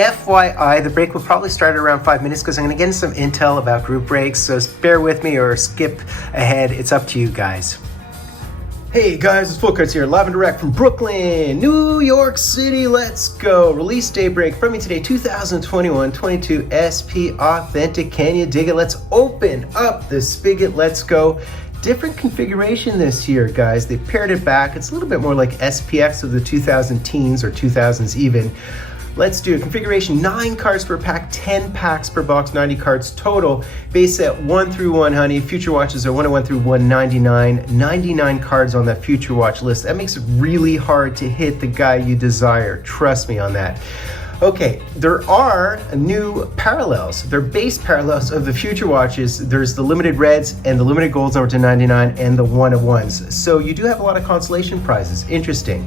FYI, the break will probably start at around 5 minutes because I'm going to get into some intel about group breaks, so bear with me or skip ahead. It's up to you guys. Hey guys, it's Fultoncards here, live and direct from Brooklyn, New York City. Let's go. Release day break from me today, 2021-22 SP Authentic. Can you dig it? Let's open up the spigot. Let's go. Different configuration this year, guys. They pared it back. It's a little bit more like SPX of the 2000 teens or 2000s even. Let's do a configuration, 9 cards per pack, 10 packs per box, 90 cards total. Base set 1 through 100. Future watches are 101 through 199. 99 cards on that future watch list. That makes it really hard to hit the guy you desire. Trust me on that. Okay, there are new parallels. They're base parallels of the future watches. There's the limited reds and the limited golds over to 99 and the 101s. So you do have a lot of consolation prizes. Interesting.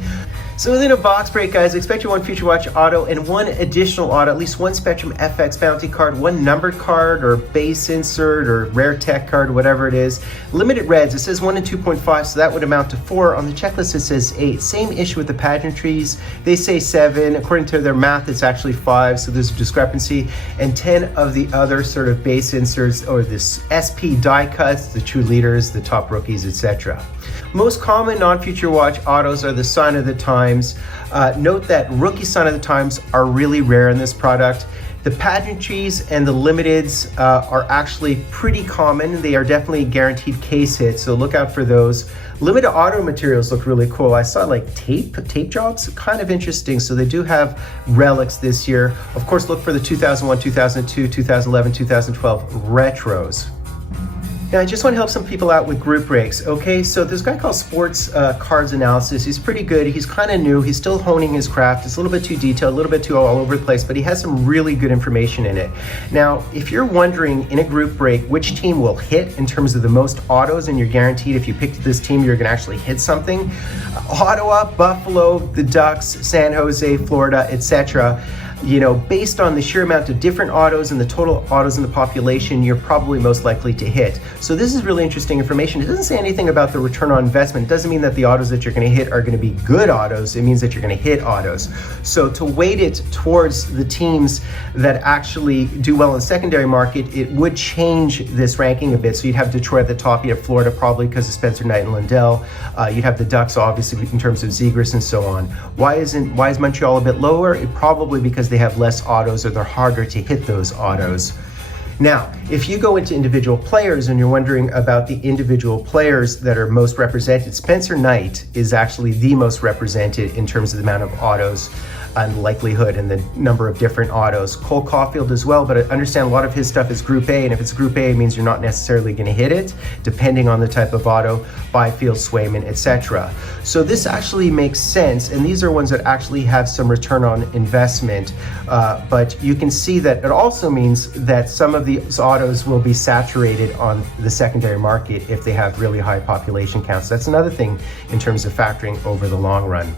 So within a box break, guys, expect your 1 Future Watch auto and 1 additional auto, at least 1 Spectrum FX bounty card, 1 numbered card or base insert or rare tech card, whatever it is. Limited reds, it says 1 and 2.5, so that would amount to 4. On the checklist, it says 8. Same issue with the pageantries. They say 7. According to their math, it's actually 5, so there's a discrepancy. And 10 of the other sort of base inserts or this SP die cuts, the true leaders, the top rookies, etc. Most common non-Future Watch autos are the Sign of the Times. Note that rookie Sign of the Times are really rare in this product. The pageantries and the limiteds are actually pretty common. They are definitely guaranteed case hits, so look out for those. Limited auto materials look really cool. I saw like tape jobs, kind of interesting. So they do have relics this year. Of course, look for the 2001, 2002, 2011, 2012 retros. Now, I just want to help some people out with group breaks. Okay, so this guy called Sports Cards Analysis, he's pretty good. He's kind of new. He's still honing his craft. It's a little bit too detailed, a little bit too all over the place, but he has some really good information in it. Now, if you're wondering in a group break which team will hit in terms of the most autos, and you're guaranteed if you picked this team, you're going to actually hit something. Ottawa, Buffalo, the Ducks, San Jose, Florida, etc. You know, based on the sheer amount of different autos and the total autos in the population, you're probably most likely to hit. So this is really interesting information. It doesn't say anything about the return on investment. It doesn't mean that the autos that you're going to hit are going to be good autos. It means that you're going to hit autos. So to weight it towards the teams that actually do well in the secondary market, it would change this ranking a bit. So you'd have Detroit at the top. You'd have Florida probably because of Spencer Knight and Lindell. You'd have the Ducks obviously in terms of Zegras and so on. Why is Montreal a bit lower? Probably because they have less autos or they're harder to hit those autos. Now, if you go into individual players and you're wondering about the individual players that are most represented, Spencer Knight is actually the most represented in terms of the amount of autos and likelihood and the number of different autos. Cole Caulfield as well, but I understand a lot of his stuff is Group A, and if it's Group A, it means you're not necessarily going to hit it, depending on the type of auto, Byfield, Swayman, etc. So this actually makes sense, and these are ones that actually have some return on investment, but you can see that it also means that some of these autos will be saturated on the secondary market if they have really high population counts. That's another thing in terms of factoring over the long run.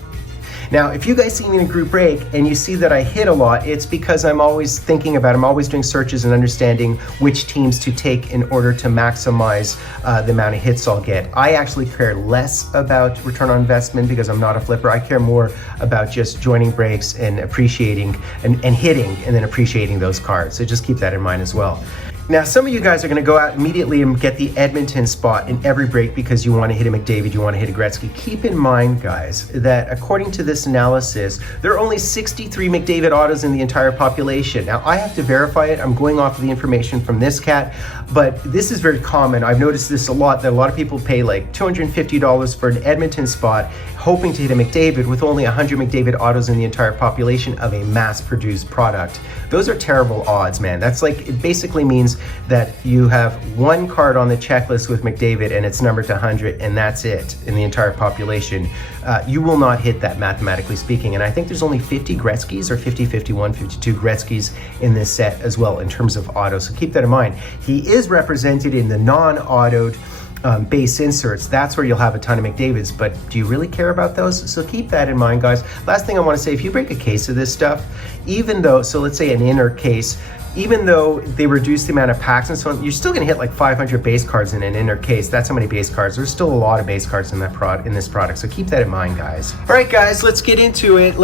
Now, if you guys see me in a group break and you see that I hit a lot, it's because I'm always thinking about, I'm always doing searches and understanding which teams to take in order to maximize the amount of hits I'll get. I actually care less about return on investment because I'm not a flipper. I care more about just joining breaks and appreciating and hitting and then appreciating those cards. So just keep that in mind as well. Now, some of you guys are going to go out immediately and get the Edmonton spot in every break because you want to hit a McDavid, you want to hit a Gretzky. Keep in mind, guys, that according to this analysis, there are only 63 McDavid autos in the entire population. Now, I have to verify it. I'm going off of the information from this cat, but this is very common. I've noticed this a lot, that a lot of people pay like $250 for an Edmonton spot, hoping to hit a McDavid with only 100 McDavid autos in the entire population of a mass-produced product. Those are terrible odds, man. That's like, it basically means that you have one card on the checklist with McDavid and it's numbered to 100 and that's it in the entire population. You will not hit that mathematically speaking. And I think there's only 50 Gretzkys or 50, 51, 52 Gretzkys in this set as well in terms of autos. So keep that in mind. He is represented in the non-autoed base inserts. That's where you'll have a ton of McDavids, but do you really care about those? So keep that in mind, guys. Last thing I want to say, if you break a case of this stuff, even though, so let's say an inner case, even though they reduce the amount of packs and so on, you're still gonna hit like 500 base cards in an inner case. That's how many base cards. There's still a lot of base cards in this product, so keep that in mind, guys. All right, guys, let's get into it.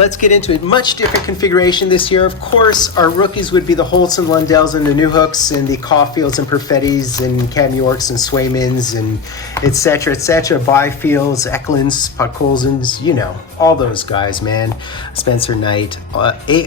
Much different configuration this year. Of course, our rookies would be the Holtz and Lundells and the Newhooks and the Caulfields and Perfettis and Cam Yorks and Swaymans and et cetera, Byfields, Eklunds, Podkolzins, you know, all those guys, man. Spencer Knight,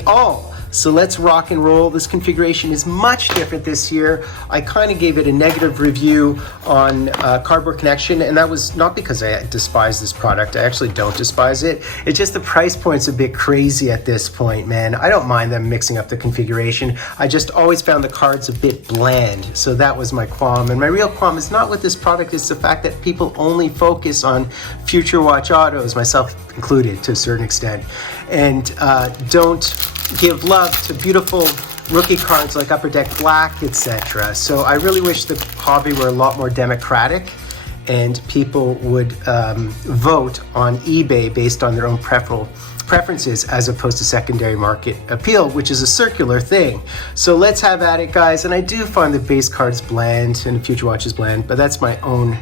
all. So let's rock and roll. This configuration is much different this year. I kind of gave it a negative review on Cardboard Connection, and that was not because I despise this product. I actually don't despise it. It's just the price point's a bit crazy at this point, man. I don't mind them mixing up the configuration. I just always found the cards a bit bland, so that was my qualm. And my real qualm is not with this product, it's the fact that people only focus on Future Watch autos, myself included to a certain extent, and don't give love to beautiful rookie cards like Upper Deck Black, etc. So I really wish the hobby were a lot more democratic and people would vote on eBay based on their own preferences as opposed to secondary market appeal, which is a circular thing. So let's have at it, guys. And I do find the base cards bland and the Future Watch is bland, but that's my own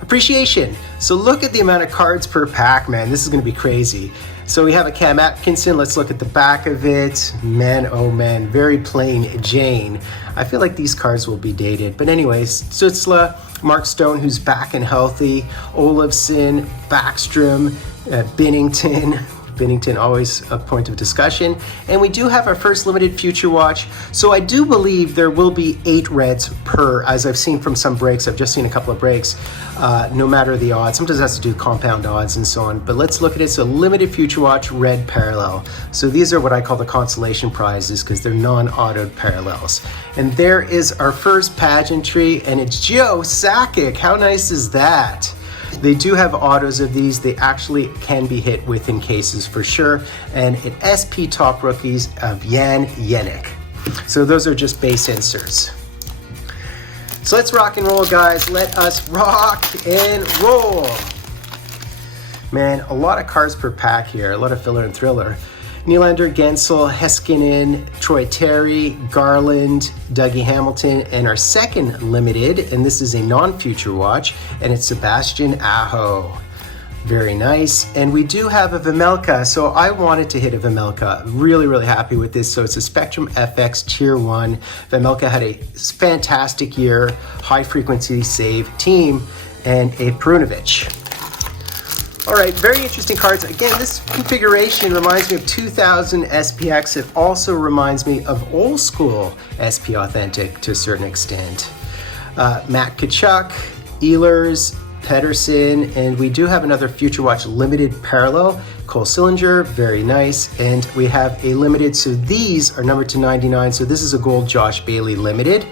appreciation. So look at the amount of cards per pack, man. This is going to be crazy. So we have a Cam Atkinson. Let's look at the back of it. Man, oh man, very plain Jane. I feel like these cards will be dated. But anyways, Stutzla, Mark Stone, who's back and healthy, Olafson, Backstrom, Binnington. Binnington, always a point of discussion. And we do have our first limited Future Watch. So I do believe there will be 8 reds per, as I've seen from some breaks. I've just seen a couple of breaks, no matter the odds. Sometimes it has to do compound odds and so on. But let's look at it. So limited Future Watch, red parallel. So these are what I call the consolation prizes because they're non-autoed parallels. And there is our first pageantry, and it's Joe Sakic. How nice is that? They do have autos of these. They actually can be hit within cases for sure. And an SP Top Rookies of Jan Jenik. So those are just base inserts. So let's rock and roll, guys. Let us rock and roll. Man, a lot of cards per pack here. A lot of filler and thriller. Nylander, Gensel, Heiskanen, Troy Terry, Garland, Dougie Hamilton, and our second limited, and this is a non-Future Watch, and it's Sebastian Aho. Very nice. And we do have a Vejmelka, so I wanted to hit a Vejmelka. Really, really happy with this. So it's a Spectrum FX Tier 1. Vejmelka had a fantastic year, high frequency save team, and a Perunovic. All right, very interesting cards. Again, this configuration reminds me of 2000 SPX. It also reminds me of old school SP Authentic to a certain extent. Matt Tkachuk, Ehlers, Pedersen, and we do have another Future Watch limited parallel, Cole Sillinger, very nice. And we have a limited, so these are numbered to 99. So this is a gold Josh Bailey limited.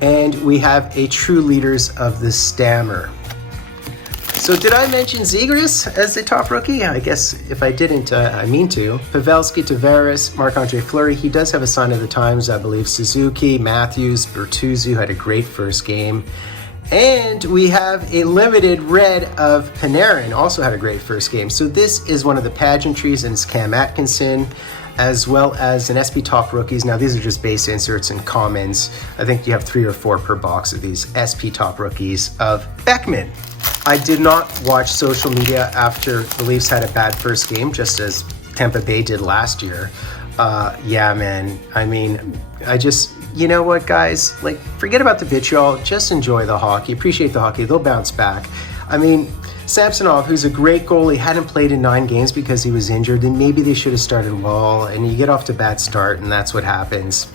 And we have a True Leaders of the Stammer. So did I mention Zegras as the top rookie? I guess if I didn't, I mean to. Pavelski, Tavares, Marc-Andre Fleury. He does have a sign of the times, I believe. Suzuki, Matthews, Bertuzzi had a great first game. And we have a limited red of Panarin, also had a great first game. So this is one of the pageantries, and it's Cam Atkinson, as well as an SP Top Rookies. Now these are just base inserts and commons. I think you have 3 or 4 per box of these SP Top Rookies of Beckman. I did not watch social media after the Leafs had a bad first game, just as Tampa Bay did last year. Yeah, man. I mean, you know what, guys? Like, forget about the vitriol. Just enjoy the hockey. Appreciate the hockey. They'll bounce back. I mean, Samsonov, who's a great goalie, hadn't played in 9 games because he was injured, and maybe they should have started well, and you get off to a bad start, and that's what happens.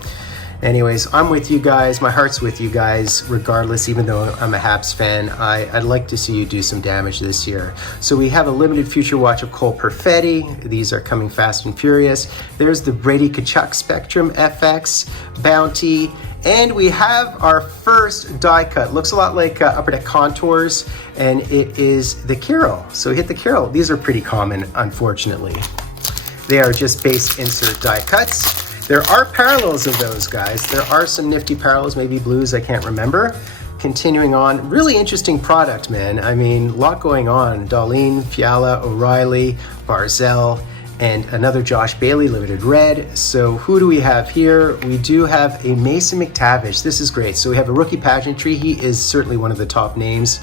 Anyways, I'm with you guys. My heart's with you guys, regardless, even though I'm a Habs fan. I'd like to see you do some damage this year. So we have a limited Future Watch of Cole Perfetti. These are coming fast and furious. There's the Brady Tkachuk Spectrum FX Bounty. And we have our first die cut. Looks a lot like Upper Deck Contours, and it is the Kirill. So hit the Kirill. These are pretty common, unfortunately. They are just base insert die cuts. There are parallels of those, guys. There are some nifty parallels, maybe blues, I can't remember. Continuing on, really interesting product, man. I mean, a lot going on. Dahlin, Fiala, O'Reilly, Barzell, and another Josh Bailey limited red. So who do we have here? We do have a Mason McTavish. This is great. So we have a rookie pageantry. He is certainly one of the top names.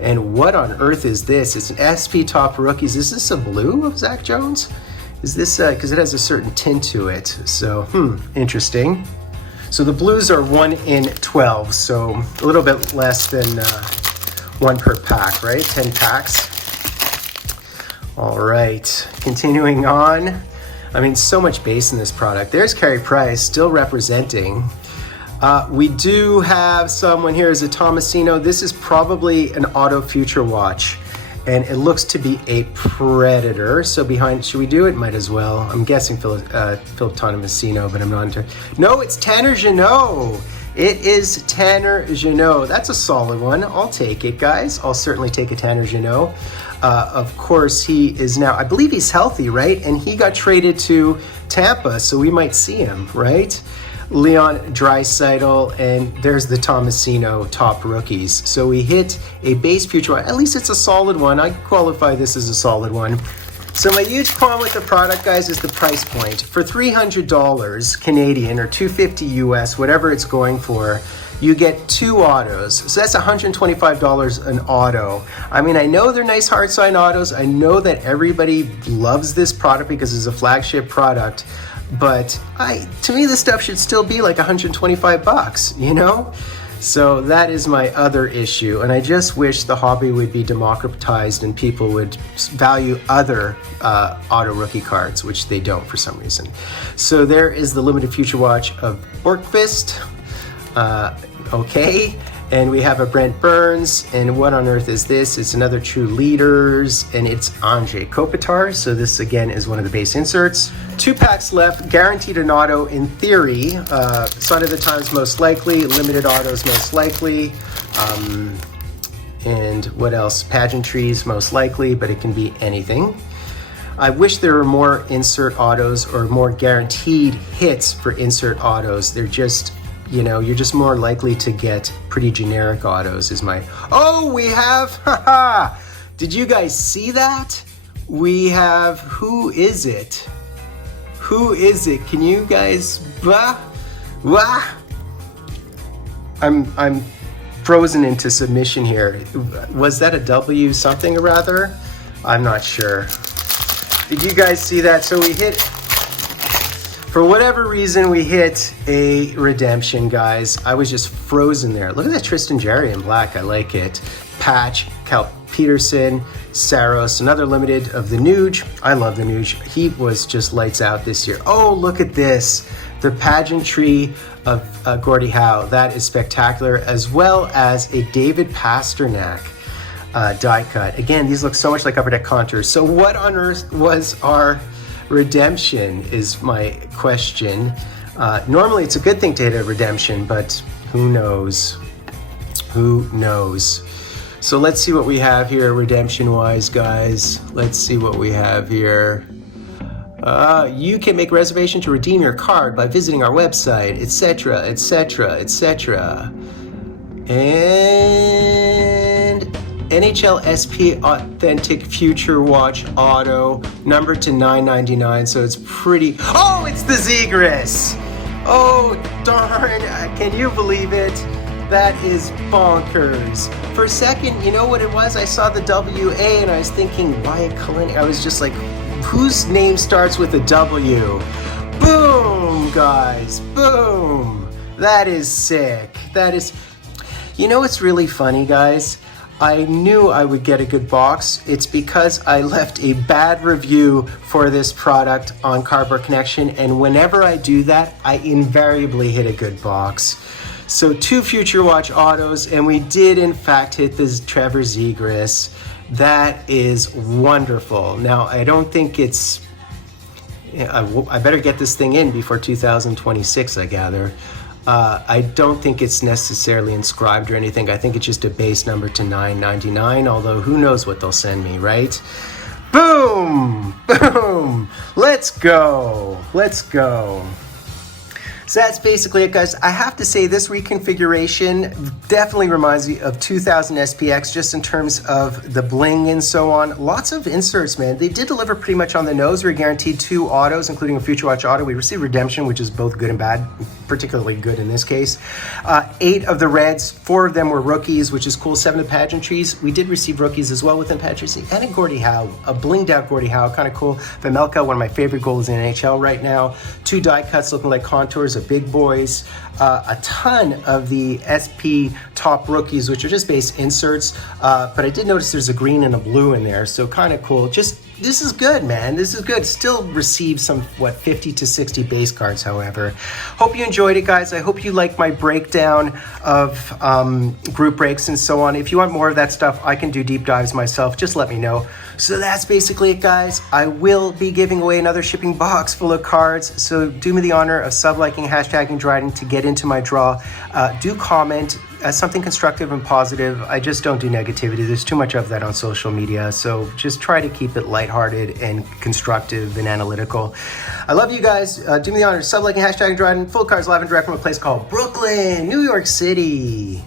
And what on earth is this? It's an SP top rookies. Is this a blue of Zach Jones? Is this, because it has a certain tint to it. So, interesting. So the blues are 1 in 12. So a little bit less than one per pack, right? 10 packs. All right, continuing on. I mean, so much base in this product. There's Carey Price still representing. We do have someone here as a Tomasino. This is probably an auto future watch, and it looks to be a Predator. So behind, should we do it? Might as well. I'm guessing Philip Tomasino, but I'm not entirely. No, it's Tanner Jeannot. It is Tanner Jeannot. That's a solid one. I'll take it, guys. I'll certainly take a Tanner Jeannot. Of course, he is now, I believe he's healthy, right? And he got traded to Tampa, so we might see him, right? Leon Draisaitl, and there's the Tomasino top rookies. So we hit a base future. At least it's a solid one. I qualify this as a solid one. So my huge qualm with the product, guys, is the price point. For $300 Canadian or $250 US, whatever it's going for, you get 2 autos. So that's $125 an auto. I mean, I know they're nice hard sign autos. I know that everybody loves this product because it's a flagship product. But to me, this stuff should still be like $125, you know? So that is my other issue. And I just wish the hobby would be democratized and people would value other auto rookie cards, which they don't for some reason. So there is the limited future watch of Borkvist. Okay, and we have a Brent Burns, and what on earth is this? It's another True Leaders, and it's Andre Kopitar. So this again is one of the base inserts. 2 packs left, guaranteed an auto in theory. Sign of the Times most likely, limited autos most likely, and what else? Pageantries most likely, but it can be anything. I wish there were more insert autos or more guaranteed hits for insert autos. They're just, you know, you're just more likely to get pretty generic autos is my... Oh, we have... Haha! Did you guys see that? We have... Who is it? Who is it? Can you guys... I'm frozen into submission here. Was that a W something or rather? I'm not sure. Did you guys see that? So we hit... For whatever reason, we hit a redemption, guys. I was just frozen there. Look at that Tristan Jarry in black. I like it. Patch, Cal Peterson, Saros, another limited of the Nuge. I love the Nuge. He was just lights out this year. Oh, look at this. The pageantry of Gordie Howe. That is spectacular, as well as a David Pasternak die cut. Again, these look so much like Upper Deck contours. So what on earth was our... redemption is my question. Normally it's a good thing to hit a redemption, but who knows? Who knows? So let's see what we have here redemption wise, guys. Let's see what we have here. You can make a reservation to redeem your card by visiting our website, etc., etc., etc. And NHL SP Authentic Future Watch Auto, numbered to $9.99, so it's pretty... Oh, it's the Zegras! Oh, darn, can you believe it? That is bonkers. For a second, you know what it was? I saw the WA and I was thinking, Wyatt Kalenic. I was just like, whose name starts with a W? Boom, guys, boom. That is sick. That is... You know what's really funny, guys? I knew I would get a good box. It's because I left a bad review for this product on Cardboard Connection, and whenever I do that, I invariably hit a good box. So 2 Future Watch autos, and we did in fact hit this Trevor Zegras. That is wonderful. Now, I don't think it's... I better get this thing in before 2026, I gather. I don't think it's necessarily inscribed or anything. I think it's just a base number to $9.99, although who knows what they'll send me, right? Boom! Boom! Let's go! Let's go! So that's basically it, guys. I have to say this reconfiguration definitely reminds me of 2000 SPX just in terms of the bling and so on. Lots of inserts, man. They did deliver pretty much on the nose. We were guaranteed 2 autos, including a Future Watch auto. We received redemption, which is both good and bad, particularly good in this case. 8 of the reds, 4 of them were rookies, which is cool. 7 of the pageantries. We did receive rookies as well within pageantries. And a Gordie Howe, a blinged out Gordie Howe, kind of cool. Vemelka, one of my favorite goalies in NHL right now. 2 die cuts looking like contours of big boys. A ton of the SP top rookies, which are just base inserts. But I did notice there's a green and a blue in there, so kind of cool. Just, this is good, man. This is good. Still received some, 50 to 60 base cards, however. Hope you enjoyed it, guys. I hope you like my breakdown of group breaks and so on. If you want more of that stuff, I can do deep dives myself. Just let me know. So that's basically it, guys. I will be giving away another shipping box full of cards. So do me the honor of sub-liking, hashtagging Dryden to get into my draw. Do comment something constructive and positive. I just don't do negativity. There's too much of that on social media. So just try to keep it lighthearted and constructive and analytical. I love you guys. Do me the honor, sub-liking, hashtagging Dryden. Fultoncards live and direct from a place called Brooklyn, New York City.